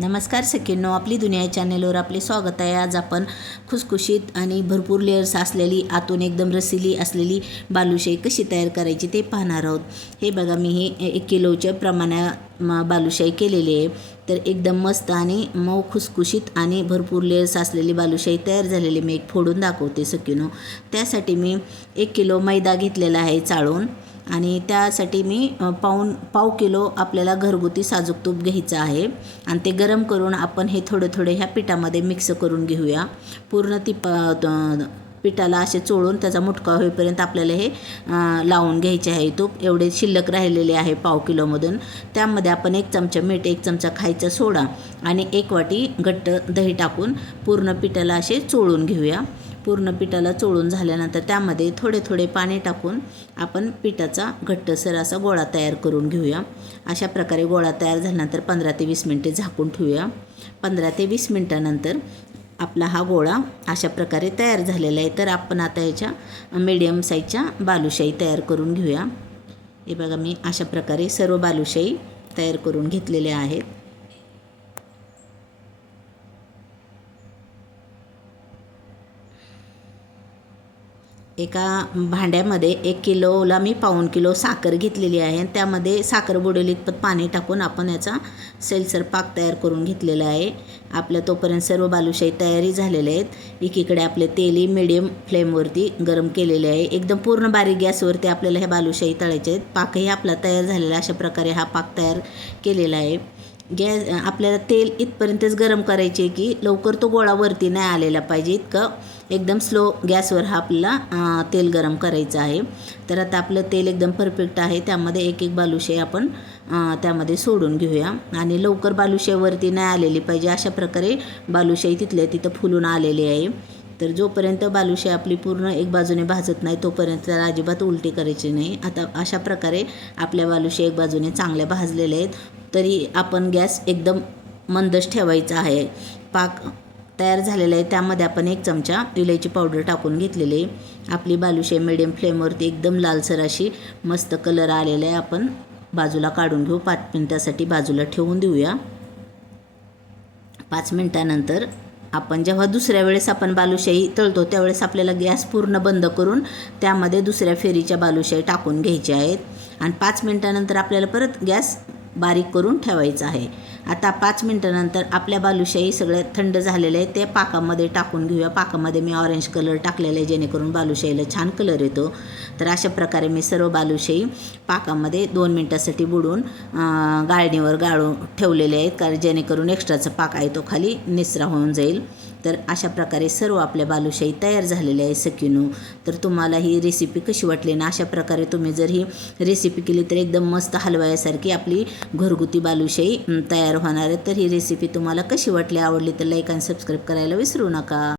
नमस्कार सखींनो, आपली दुनिया चॅनेलवर आपले स्वागत आहे। आज आपण खुसखुशीत आणि भरपूर लेयर्स असलेली, आतून एकदम रसिली असलेली बालुशाही कशी तयार करायची ते पाहणार आहोत। हे बघा, मी हे 1 किलोच्या प्रमाणात बालुशाही केलेली आहे। तर एकदम मस्त आणि मऊ खुसखुशीत आणि भरपूर लेयर्स असलेली बालुशाही तयार झालेली मी एक फोडून दाखवते सखींनो। त्यासाठी मी 1 किलो मैदा घेतलेला आहे चाळून, आणि त्यासाठी मी पाव किलो आपल्याला घरगुती साजूक तूप घ्यायचं आहे आणि ते गरम करून आपण हे थोडे ह्या पिठामध्ये मिक्स करून घेऊया। पूर्ण ती पिठाला असे चोळून त्याचा मुटका होईपर्यंत आपल्याला हे लावून घ्यायचे आहे। तूप एवढे शिल्लक राहिलेले आहे पाव किलोमधून। त्यामध्ये आपण 1 चमचा मीठ, 1 चमचा खायचा सोडा आणि 1 वाटी घट्ट दही टाकून पूर्ण पिठाला असे चोळून घेऊया। पूर्ण पिठाला चोळून झाल्यानंतर त्यामध्ये थोडे पाणी टाकून आपण पिठाचा घट्टसर असा गोळा तयार करून घेऊया। अशा प्रकारे गोळा तयार झाल्यानंतर 15 ते 20 मिनिटे झाकून ठेवूया। 15 ते 20 मिनिटानंतर आपला हा गोळा अशा प्रकारे तयार झालेला आहे। तर आपण आता याच्या मीडियम साईजच्या बालुशाही तयार करून घेऊया। हे बघा, मी अशा प्रकारे सर्व बालुशाही तयार करून घेतलेल्या आहेत। एका भांड्यामध्ये 1 किलोला मी पाऊण किलो साखर घेतलेली आहे। त्यामध्ये साखर बुडेल इतपत पाणी टाकून आपण याचा सैलसर पाक तयार करून घेतलेला आहे। आपल्या तोपर्यंत सर्व बालुशाही तयारी झालेले आहेत। एकीकडे आपले तेलही मीडियम फ्लेमवरती गरम केलेले आहे। एकदम पूर्ण बारीक गॅसवरती आपल्याला ह्या बालुशाही तळायच्या आहेत। पाकही आपला तयार झालेला, अशा प्रकारे हा पाक तयार केलेला आहे। आपल्याला तेल इथपर्यंतच गरम करायचे की लवकर तो गोळा वरती नाही आलेला पाहिजे, इतकं एकदम स्लो गॅसवर हा आपल्याला तेल गरम करायचं आहे। तर आता आपलं तेल एकदम परफेक्ट आहे। त्यामध्ये एक बालुशाही आपण त्यामध्ये सोडून घेऊया आणि लवकर बालुशाही वरती नाही आलेली पाहिजे, अशा प्रकारे बालुशाही तिथल्या तिथं फुलून आलेली आहे। तर जोपर्यंत बालुशाही आपली पूर्ण एक बाजूने भाजत नाही तोपर्यंत त्याला अजिबात उलटी करायची नाही। आता अशा प्रकारे आपल्या बालुशाही एक बाजूने चांगल्या भाजलेल्या आहेत, तरी आपण गॅस एकदम मंदच ठेवायचा आहे। पाक तयार झालेला आहे, त्यामध्ये आपण 1 चमचा इलायची पावडर टाकून घेतलेली आहे। आपली बालुशाही मीडियम फ्लेमवरती एकदम लालसर अशी मस्त कलर आलेला आहे। आपण बाजूला काढून घेऊ, 5 मिनिटासाठी बाजूला ठेवून देऊया। 5 मिनिटानंतर आपण जेव्हा दुसऱ्या वेळेस आपण बालुशाही तळतो त्यावेळेस आपल्याला गॅस पूर्ण बंद करून त्यामध्ये दुसऱ्या फेरीच्या बालुशाही टाकून घ्यायच्या आहेत आणि 5 मिनिटानंतर आपल्याला परत गॅस बारीक करून ठेवायचं आहे। आता 5 मिनिटानंतर आपल्या बालुशाही सगळ्या थंड झालेल्या आहेत, त्या पाकामध्ये टाकून घेऊया। पाकामध्ये मी ऑरेंज कलर टाकलेला आहे जेणेकरून बालुशाहीला छान कलर येतो। तर अशा प्रकारे मी सर्व बालुशाही पाकामध्ये 2 मिनिटासाठी बुडवून गाळणीवर गाळून ठेवलेले आहेत, कारण जेणेकरून एक्स्ट्राचा पाक आहे तो खाली निचरा होऊन जाईल। तर अशा प्रकारे सर्व आपल्या बालुशाही तयार झालेल्या आहे सखींनो। तर तुम्हाला ही रेसिपी कशी वाटली ना, अशा प्रकारे तुम्ही जर ही रेसिपी केली तर एकदम मस्त हलवायासारखी आपली घरगुती बालुशाही तयार होणार आहे। तर ही रेसिपी तुम्हाला कशी वाटली, आवडली तर लाईक आणि सबस्क्राईब करायला विसरू नका।